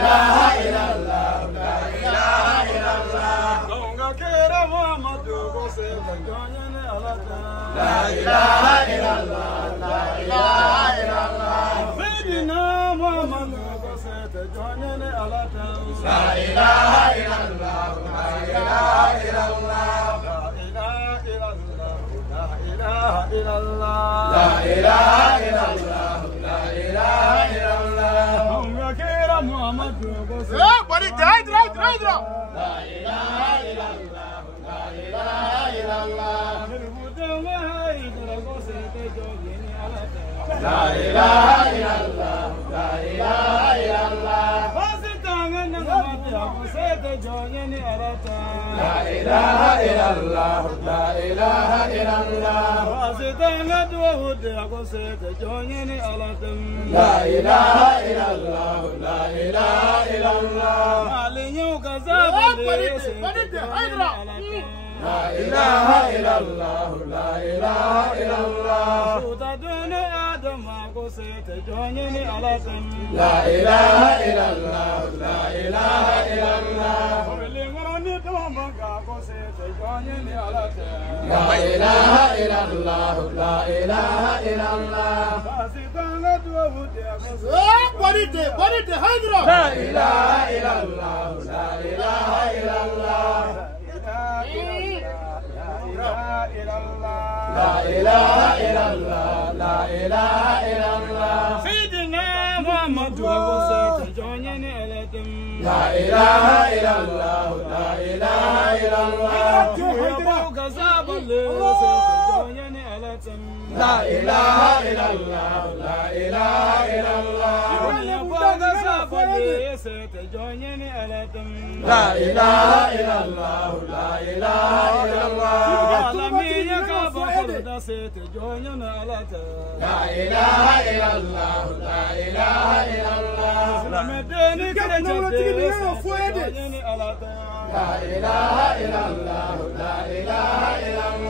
ilaha illallah, la ilaha illallah. Donga kera Muhammadu ko se banjanya ne alata. La ilaha illallah, la ilaha illallah. Sayyidina Muhammadu ko se banjanya ne alata. La ilaha illallah, la ilaha illallah. La ilaha illallah, la ilaha illallah, la ilaha illallah. Donga kera Muhammadu ko se. Bari dai. La ilaha illallah, la ilaha illallah. La ilaha illallah, la ilaha illallah. La ilaha illallah, la ilaha illallah. La ilaha illallah, la ilaha illallah. La ilaha illallah, la ilaha illallah. La ilaha illallah, la ilaha illallah. La ilaha illallah, la ilaha illallah. Bari de Hydra. La ilaha illallah, la ilaha illallah. La ilaha illallah, la ilaha illallah. Sayyidina Muhammadu ko se banjanya ne alata. La ilaha illallah, la ilaha illallah. La ilaha illallah, la ilaha illallah. La ilaha illallah, la ilaha illallah. La ilaha illallah, la ilaha illallah. La ilaha illallah, la ilaha illallah.